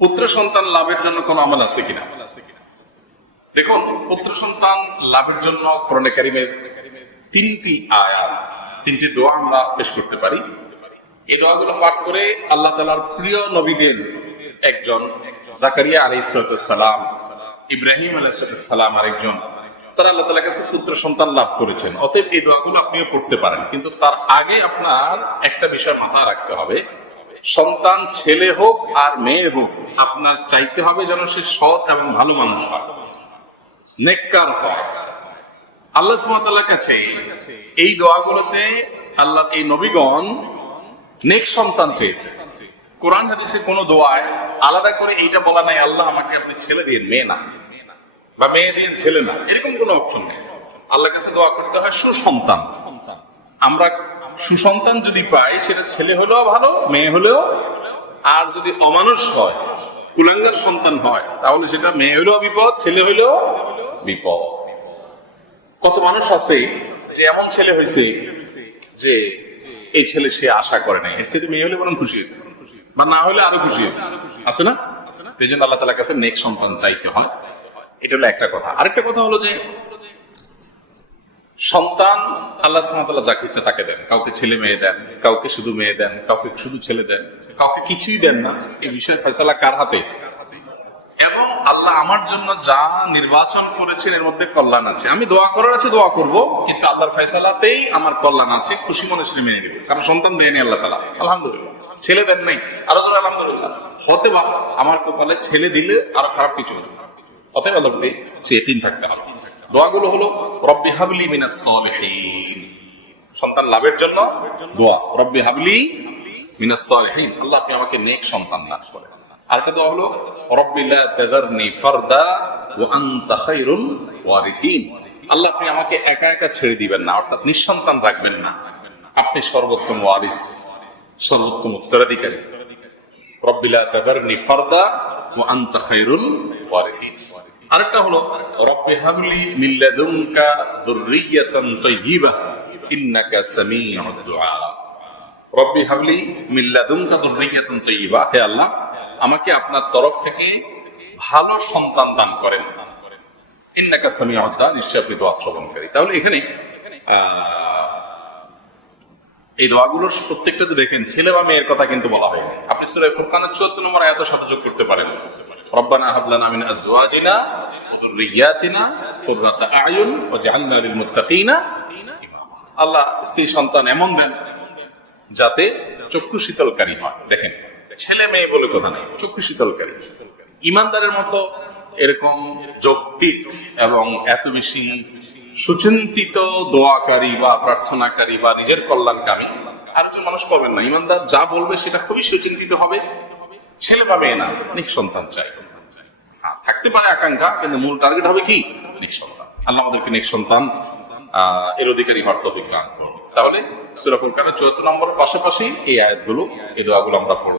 পুত্র সন্তান লাভের জন্য কোন আমল আছে কিনা? দেখুন, পুত্র সন্তান লাভের জন্য কোরআনে কারীমের তিনটি আয়াত, তিনটি দোয়া আমরা পেশ করতে পারি। এই দোয়াগুলো পাঠ করে আল্লাহ তাআলার প্রিয় নবীদের একজন জাকারিয়া আলাইহিস সালাম, ইব্রাহিম আলাইহিস সালাম আরেকজন, তারা আল্লাহ তাআলার কাছে পুত্র সন্তান লাভ করেছেন। অতএব এই দোয়াগুলো আপনিও পড়তে পারেন, কিন্তু তার আগে আপনার একটা বিষয় মাথায় রাখতে হবে, সন্তান ছেলে হোক আর মেয়ে হোক, আপনার চাইতে হবে যেন সে সৎ এবং ভালো মানুষ হয়, নেককার হয়। আল্লাহ সুবহানাহু ওয়া তাআলার কাছে এই দোয়াগুলোতে আল্লাহ এই নবীগণ নেক সন্তান চেয়েছে। কোরআন হাদিসে কোন দোয়ায় আলাদা করে এইটা বলা নাই আল্লাহ আমাকে আপনি ছেলে দিয়ে মেয়ে না, বা মেয়ে দিয়ে ছেলে না, এরকম কোনো অপশন নেই। আল্লাহর কাছে দোয়া করতে হয় সুসন্তান। আমরা সুসন্তান যদি পাই, সেটা ছেলে হলেও ভালো, মেয়ে হলেও, আর যদি অমানুষ হয়, কুলাঙ্গার সন্তান হয়, তাহলে সেটা মেয়ে হলেও বিপদ, ছেলে হলেও বিপদ। কত মানুষ আছে যে এমন ছেলে হয়েছে যে এই ছেলে সে আশা করে নাই, এর চেয়ে মেয়ে হলে বরং খুশি হতো, বা না হলে আরো খুশি হতো, আছে না? এই জন্য আল্লাহ তাআলার কাছে নেক সন্তান চাইতে হয়। এটা হলো একটা কথা। আরেকটা কথা হলো যে সন্তান আল্লাহ সুবহানাহু ওয়া তাআলা যাকে ইচ্ছা তাকে দেন। কাউকে ছেলে মেয়ে দেন, কাউকে শুধু মেয়ে দেন, কাউকে শুধু ছেলে দেন, কাউকে কিছুই দেন না। এই বিষয়ে ফয়সালা কার হাতে? এবং আল্লাহ আমার জন্য যা নির্বাচন করেছেন এর মধ্যে কল্যাণ আছে। আমি দোয়া করার আছে দোয়া করব, কিন্তু আল্লাহর ফয়সালাতেই আমার কল্যাণ আছে, খুশি মনে সেটা মেনে নেব। কারণ সন্তান দেয়নি আল্লাহ তাআলা, আলহামদুলিল্লাহ। ছেলে দেন নাই, আরো জোরে আলহামদুলিল্লাহ। হতে বা আমার কপালে ছেলে দিলে আরো খারাপ কিছু হতো। অতএব আল্লাহর প্রতি সে ইয়াকিন থাকতে হবে। দোয়াগুলো হলো রব্বি হাবলি মিনাস সালিহিন, সন্তান লাভের জন্য দোয়া, রব্বি হাবলি মিনাস সালিহিন, আল্লাহ আপনি আমাকে নেক সন্তান দান করেন। আরেকটা দোয়া হলো রব্বি লা তাযারনি ফারদা ওয়া আনতা খায়রুল ওয়ারিসিন, আল্লাহ আপনি আমাকে একা একা ছেড়ে দিবেন না, অর্থাৎ নিঃসন্তান রাখবেন না, আপনি সর্বোত্তম ওয়ারিস, সর্বোত্তম উত্তরাধিকারী। রব্বি লা তাযারনি ফারদা ওয়া আনতা খায়রুল ওয়ারিসিন। আরেকটা হলো রব্বি হাবলি মিন লাদুনকা যুররিয়াতান তাইয়্যিবাহ ইন্নাকা সামিউদ দুআ, রব্বি হাবলি মিন লাদুনকা যুররিয়াতান তাইয়্যিবাহ, হে আল্লাহ আমাকে আপনার তরফ থেকে ভালো সন্তান দান করেন, ইন্নাকা সামিউদ দুআ, নিশ্চয় আপনি দোয়া শ্রবণকারী। তাহলে এখানে এই দোয়াগুলোর প্রত্যেকটাতে দেখেন ছেলে বা মেয়ের কথা কিন্তু বলা হয়নি। আপনি সূরা ফুরকানের ৭৪ নম্বর আয়াতের সাথে যোগ করতে পারেন, রব্বানা হাব লানা মিন আজওয়াজিনা ওয়া যুররিয়াতিনা কুররাতা আয়ুন ওয়াজআলনা লিল মুত্তাকিনা ইমামা, আল্লাহ স্ত্রী সন্তান এমন দেন যাতে চক্ষু শীতলকারী হয়। দেখেন, ছেলে মেয়ে বলে কথা নেই, চক্ষু শীতলকারী। ইমানদারের মতো এরকম যৌক্তিক এবং এত বেশি সুচিন্তিত দোয়াকারী বা প্রার্থনাকারী বা নিজের কল্যাণকামী আর কোন মানুষ পাবেন না। ইমানদার যা বলবে সেটা খুবই সুচিন্তিত হবে। ছেলে বা মেয়ে না, নেক সন্তান চাই। থাকতে পারে আকাঙ্ক্ষা, কিন্তু মূল টার্গেট হবে কি? নেক সন্তান। আল্লাহ আমাদেরকে নেক সন্তান এর অধিকারী হওয়ার তৌফিক দান করুন। তাহলে সূরা ফুরকানের ৭৪ নম্বরের পাশাপাশি এই আয়াতগুলো, এই দোয়াগুলো আমরা পড়ব।